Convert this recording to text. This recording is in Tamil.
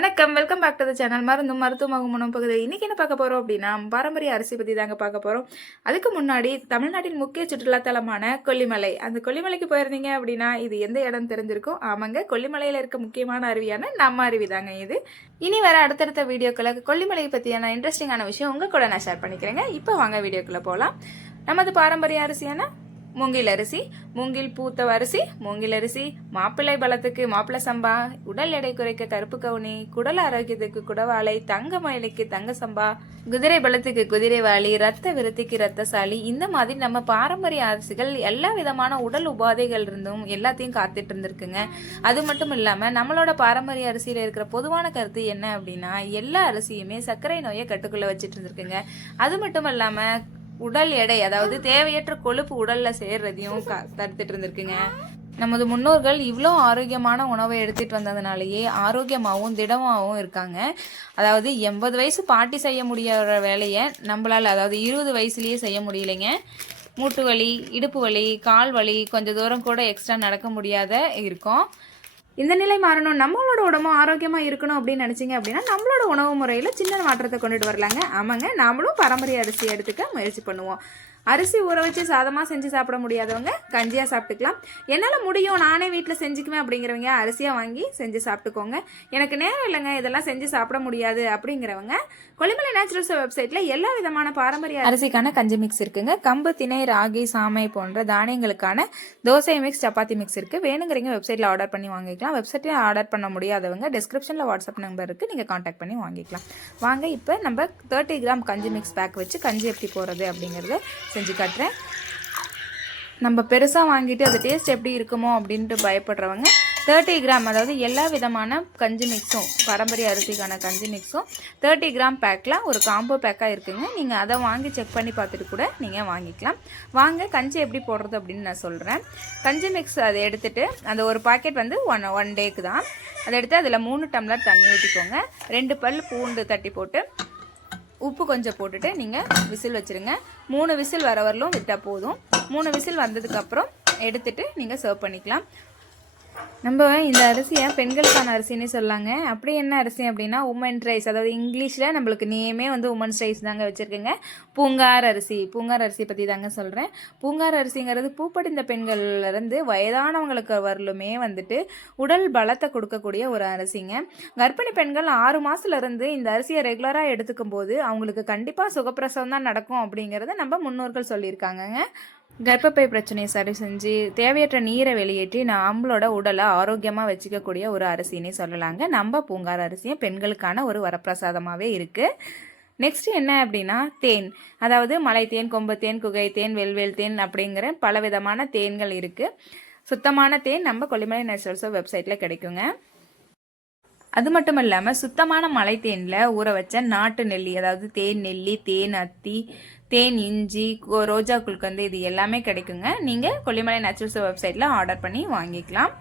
வணக்கம், welcome back to the channel. மருந்தும் மருத்துவமாகும் உணவு பகுதி. இன்னைக்கு என்ன பார்க்க போறோம் அப்படின்னா, பாரம்பரிய அரிசி பத்தி தாங்க பார்க்க போறோம். அதுக்கு முன்னாடி தமிழ்நாட்டின் முக்கிய சுற்றுலா தலமான கொல்லிமலை, அந்த கொல்லிமலைக்கு போயிருந்தீங்க அப்படின்னா இது எந்த இடம் தெரிஞ்சிருக்கும்? ஆமாங்க, கொல்லிமலையில இருக்க முக்கியமான அருவியான நம்ம அருவி தாங்க இது. இனி வர அடுத்தடுத்த வீடியோக்களை கொல்லிமலையை பத்தியான இன்ட்ரெஸ்டிங்கான விஷயம் உங்க கூட நான் ஷேர் பண்ணிக்கிறேங்க. இப்போ வாங்க வீடியோக்குள்ள போகலாம். நமது பாரம்பரிய அரிசியான மூங்கில் அரிசி, மூங்கில் பூத்த அரிசி, மூங்கில் அரிசி, மாப்பிள்ளை பலத்துக்கு மாப்பிள்ளை சம்பா, உடல் எடை குறைக்க கருப்பு கவுனி, குடல் ஆரோக்கியத்துக்கு குடவாளை, தங்க மயிலுக்கு தங்க சம்பா, குதிரை பலத்துக்கு குதிரைவாளி, ரத்த விருத்திக்கு ரத்தசாலி, இந்த மாதிரி நம்ம பாரம்பரிய அரிசிகள் எல்லா விதமான உடல் உபாதைகள் இருந்தும் எல்லாத்தையும் காத்துட்டு இருந்திருக்குங்க. அது மட்டும் இல்லாம நம்மளோட பாரம்பரிய அரிசியில இருக்கிற பொதுவான கருத்து என்ன அப்படின்னா, எல்லா அரிசியுமே சர்க்கரை நோயை கட்டுக்குள்ள வச்சுட்டு இருந்திருக்குங்க. அது மட்டும் இல்லாம உடல் எடை, அதாவது தேவையற்ற கொழுப்பு உடல்ல சேர்றதையும் தடுத்துட்டு இருந்திருக்குங்க. நமது முன்னோர்கள் இவ்வளோ ஆரோக்கியமான உணவை எடுத்துட்டு வந்ததுனாலேயே ஆரோக்கியமாகவும் திடமாகவும் இருக்காங்க. அதாவது 80 வயசு பாட்டி செய்ய முடியாத வேலையை நம்மளால், அதாவது 20 வயசுலேயே செய்ய முடியலைங்க. மூட்டு வலி, இடுப்பு வலி, கால் வலி, கொஞ்சம் தூரம் கூட எக்ஸ்ட்ரா நடக்க முடியாத இருக்கும். இந்த நிலை மாறணும், நம்மளோட உடம்பும் ஆரோக்கியமாக இருக்கணும் அப்படின்னு நினச்சிங்க அப்படின்னா நம்மளோட உணவு முறையில் சின்ன மாற்றத்தை கொண்டுட்டு வரலாங்க. ஆமாங்க, நாமளும் பாரம்பரிய அரிசி எடுத்துக்க முயற்சி பண்ணுவோம். அரிசி ஊற வச்சு சாதமாக செஞ்சு சாப்பிட முடியாதவங்க கஞ்சியாக சாப்பிட்டுக்கலாம். என்னால் முடியும், நானே வீட்டில் செஞ்சுக்குவேன் அப்படிங்கிறவங்க அரிசியாக வாங்கி செஞ்சு சாப்பிட்டுக்கோங்க. எனக்கு நேரம் இல்லைங்க, இதெல்லாம் செஞ்சு சாப்பிட முடியாது அப்படிங்கிறவங்க கொல்லிமலை நேச்சுரல்ஸ் வெப்சைட்டில் எல்லா விதமான பாரம்பரிய அரிசிக்கான கஞ்சி மிக்ஸ் இருக்குங்க. கம்பு, திணை, ராகி, சாமை போன்ற தானியங்களுக்கான தோசை மிக்ஸ், சப்பாத்தி மிக்ஸ் இருக்குது. வேணுங்கிறீங்க வெப்சைட்டில் ஆர்டர் பண்ணி வாங்கிக்கலாம். வெப்சைட்டில் ஆர்டர் பண்ண முடியாதவங்க டிஸ்கிரிப்ஷனில் வாட்ஸ்அப் நம்பர் இருக்குது, நீங்கள் காண்டாக்ட் பண்ணி வாங்கிக்கலாம். வாங்க இப்போ நம்ம 30 கிராம் கஞ்சி மிக்ஸ் பேக் வச்சு கஞ்சி எப்படி போடுறது அப்படிங்கிறத செஞ்சு காட்டுறேன். நம்ம பெருசாக வாங்கிட்டு அது டேஸ்ட் எப்படி இருக்குமோ அப்படின்ட்டு பயப்படுறவங்க 30 கிராம், அதாவது எல்லா விதமான கஞ்சி மிக்ஸும், பாரம்பரிய அரிசிக்கான கஞ்சி மிக்ஸும் 30 கிராம் பேக்கில் ஒரு காம்போ பேக்காக இருக்குங்க. நீங்கள் அதை வாங்கி செக் பண்ணி பார்த்துட்டு கூட நீங்கள் வாங்கிக்கலாம். வாங்க கஞ்சி எப்படி போடுறது அப்படின்னு நான் சொல்கிறேன். கஞ்சி மிக்ஸ் அதை எடுத்துகிட்டு, அந்த ஒரு பாக்கெட் வந்து ஒன் டேக்கு தான். அதை எடுத்து அதில் 3 டம்ளர் தண்ணி ஊற்றிக்கோங்க. 2 பல் பூண்டு தட்டி போட்டு உப்பு கொஞ்சம் போட்டுட்டு நீங்கள் விசில் வச்சுருங்க. 3 விசில் வர வரலும் விட்டால் போதும். 3 விசில் வந்ததுக்கப்புறம் எடுத்துகிட்டு நீங்கள் சர்வ் பண்ணிக்கலாம். நம்ம இந்த அரிசியை பெண்களுக்கான அரிசின்னு சொல்லாங்க. அப்படி என்ன அரிசி அப்படின்னா உமன் ரைஸ், அதாவது இங்கிலீஷில் நம்மளுக்கு நேமே வந்து உமன்ஸ் ரைஸ் தாங்க வச்சுருக்கேங்க. பூங்கார் அரிசி, பூங்கார் அரிசி பற்றி தாங்க சொல்கிறேன். பூங்கார் அரிசிங்கிறது பூப்படிந்த பெண்கள்லேருந்து வயதானவங்களுக்கு வரலுமே வந்துட்டு உடல் பலத்தை கொடுக்கக்கூடிய ஒரு அரிசிங்க. கர்ப்பிணி பெண்கள் 6 மாதத்துலேருந்து இந்த அரிசியை ரெகுலராக எடுத்துக்கும் போது அவங்களுக்கு கண்டிப்பாக சுகப்பிரசவம் தான் நடக்கும் அப்படிங்கிறத நம்ம முன்னோர்கள் சொல்லியிருக்காங்கங்க. கர்ப்பப்பை பிரச்சனையை சரி செஞ்சு தேவையற்ற நீரை வெளியேற்றி நம்மளோட உடலை ஆரோக்கியமாக வச்சுக்கக்கூடிய ஒரு அரிசின்னே சொல்லலாங்க. நம்ம பூங்கார் அரிசியும் பெண்களுக்கான ஒரு வரப்பிரசாதமாகவே இருக்குது. நெக்ஸ்ட் என்ன அப்படின்னா தேன், அதாவது மலை தேன், கொம்பு தேன், குகை தேன், வெல்வேல் தேன் அப்படிங்கிற பலவிதமான தேன்கள் இருக்குது. சுத்தமான தேன் நம்ம கொல்லிமலை நேச்சுரல்ஸ் வெப்சைட்டில் கிடைக்குங்க. அது மட்டும் இல்லாமல் சுத்தமான மலை தேனில் ஊற வச்ச நாட்டு நெல்லி, அதாவது தேன் நெல்லி, தேன் அத்தி, தேன் இஞ்சி, ரோஜா குல்கந்து, இது எல்லாமே கிடைக்குங்க. நீங்கள் கொல்லிமலை நேச்சுரல்ஸ் வெப்சைட்டில் ஆர்டர் பண்ணி வாங்கிக்கலாம்.